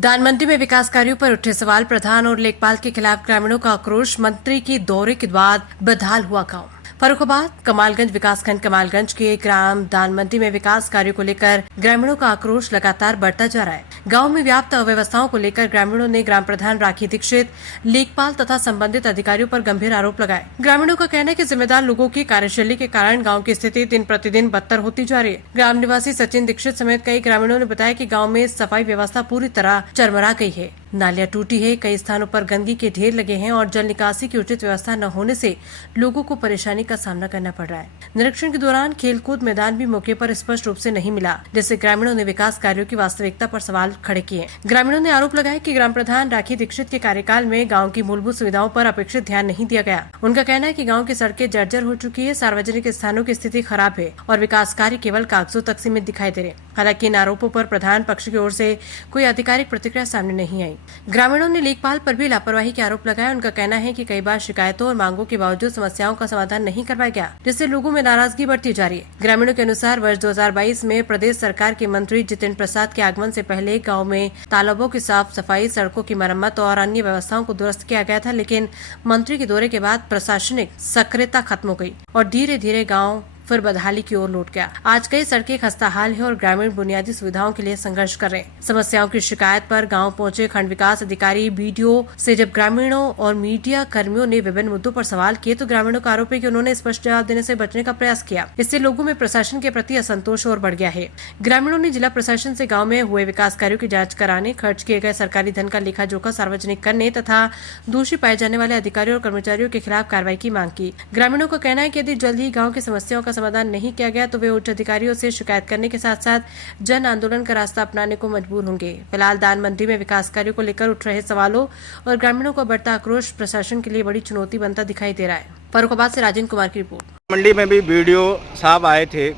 दान मंडी में विकास कार्यों पर उठे सवाल, प्रधान और लेखपाल के खिलाफ ग्रामीणों का आक्रोश, मंत्री की दौरे के बाद बदहाल हुआ गांव। फर्रुखाबाद कमालगंज विकासखंड कमालगंज के ग्राम दान मंडी में विकास कार्यों को लेकर ग्रामीणों का आक्रोश लगातार बढ़ता जा रहा है। गांव में व्याप्त अव्यवस्थाओं को लेकर ग्रामीणों ने ग्राम प्रधान राखी दीक्षित, लेखपाल तथा संबंधित अधिकारियों पर गंभीर आरोप लगाए। ग्रामीणों का कहना है कि जिम्मेदार लोगों की कार्यशैली के कारण गांव की स्थिति दिन प्रतिदिन बदतर होती जा रही है। ग्राम निवासी सचिन दीक्षित समेत कई ग्रामीणों ने बताया कि गांव में सफाई व्यवस्था पूरी तरह चरमरा गई है। नालियां टूटी है, कई स्थानों पर गंदगी के ढेर लगे हैं और जल निकासी की उचित व्यवस्था न होने से लोगों को परेशानी का सामना करना पड़ रहा है। निरीक्षण के दौरान खेलकूद मैदान भी मौके पर स्पष्ट रूप से नहीं मिला, जिससे ग्रामीणों ने विकास कार्यों की वास्तविकता पर सवाल खड़े किए। ग्रामीणों ने आरोप लगाया कि ग्राम प्रधान राखी दीक्षित के कार्यकाल में गाँव की मूलभूत सुविधाओं पर अपेक्षित ध्यान नहीं दिया गया। उनका कहना है कि गाँव की सड़कें जर्जर हो चुकी है, सार्वजनिक स्थानों की स्थिति खराब है और विकास कार्य केवल कागजों तक सीमित दिखाई दे रहे। हालांकि इन आरोपों पर प्रधान पक्ष की ओर से कोई आधिकारिक प्रतिक्रिया सामने नहीं आई। ग्रामीणों ने लेखपाल पर भी लापरवाही के आरोप लगाए। उनका कहना है कि कई बार शिकायतों और मांगों के बावजूद समस्याओं का समाधान नहीं करवाया गया, जिससे लोगों में नाराजगी बढ़ती जा रही है। ग्रामीणों के अनुसार वर्ष 2022 में प्रदेश सरकार के मंत्री जितेंद्र प्रसाद के आगमन से पहले गाँव में तालाबों की साफ सफाई, सड़कों की मरम्मत और अन्य व्यवस्थाओं को दुरुस्त किया गया था, लेकिन मंत्री के दौरे के बाद प्रशासनिक सक्रियता खत्म हो गयी और धीरे धीरे गाँव फिर बदहाली की ओर लौट गया। आज कई सड़कें खस्ताहाल है और ग्रामीण बुनियादी सुविधाओं के लिए संघर्ष कर रहे हैं। समस्याओं की शिकायत पर गांव पहुंचे खंड विकास अधिकारी बीडीओ से जब ग्रामीणों और मीडिया कर्मियों ने विभिन्न मुद्दों पर सवाल किए तो ग्रामीणों का आरोप है कि उन्होंने स्पष्ट जवाब देने से बचने का प्रयास किया। इससे लोगों में प्रशासन के प्रति असंतोष और बढ़ गया है। ग्रामीणों ने जिला प्रशासन से गाँव में हुए विकास कार्यों की जाँच कराने, खर्च किए गए सरकारी धन का लेखा जोखा सार्वजनिक करने तथा दोषी पाए जाने वाले अधिकारियों और कर्मचारियों के खिलाफ कार्रवाई की मांग की। ग्रामीणों का कहना है कि यदि जल्द ही गाँव की समस्याओं का समाधान नहीं किया गया तो वे उच्च अधिकारियों से शिकायत करने के साथ साथ जन आंदोलन का रास्ता अपनाने को मजबूर होंगे। फिलहाल दान मंडी में विकास कार्यों को लेकर उठ रहे सवालों और ग्रामीणों का बढ़ता आक्रोश प्रशासन के लिए बड़ी चुनौती बनता दिखाई दे रहा है। फर्रुखाबाद से राजेंद्र कुमार की रिपोर्ट। मंडी में भी वीडियो साहब आए थे,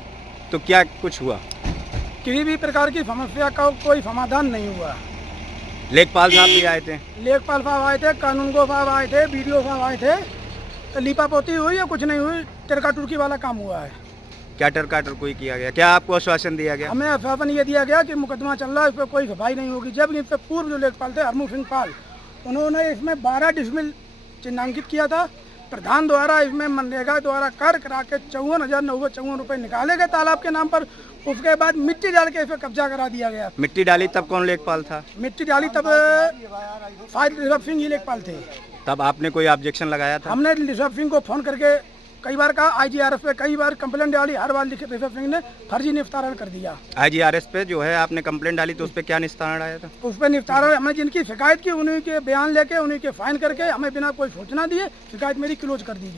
तो क्या कुछ हुआ? किसी भी प्रकार की समस्या का कोई समाधान नहीं हुआ। लेखपाल साहब भी आए थे, लेखपाल साहब आए थे, कानूनगो साहब आए थे, बीडीओ साहब आए थे। लिपापोती हुई या कुछ नहीं हुई, टरका टुरकी वाला काम हुआ है। क्या टरका टुरकी किया गया? क्या आपको आश्वासन दिया गया? हमें आश्वासन ये दिया गया कि मुकदमा चल रहा है, इस पर कोई सफाई नहीं होगी। जब इससे पूर्व जो लेखपाल थे हरमू सिंह पाल, उन्होंने इसमें 12 डिसमिल चिन्हांकित किया था। प्रधान द्वारा इसमें मनरेगा द्वारा कर करा के 54,954 रुपये निकाले गए तालाब के नाम पर। उसके बाद मिट्टी डाल के इस पर कब्जा करा दिया गया। मिट्टी डाली तब कौन लेखपाल था? मिट्टी डाली तब शायद ऋषभ सिंह ही लेखपाल थे। तब आपने कोई ऑब्जेक्शन लगाया था? हमने ऋषभ सिंह को फोन करके कई बार कहा, IGRS पे कई बार कंप्लेंट डाली, हर बार लिखित ऋषभ सिंह ने फर्जी निस्तारण कर दिया। IGRS पे जो है आपने कंप्लेंट डाली तो उस पर क्या निस्तारण आया था? उस पर निस्तारण हमने जिनकी शिकायत की उन्हीं के बयान लेके उन्हीं के फाइन करके हमें बिना कोई सूचना दिए शिकायत मेरी क्लोज कर दी गई।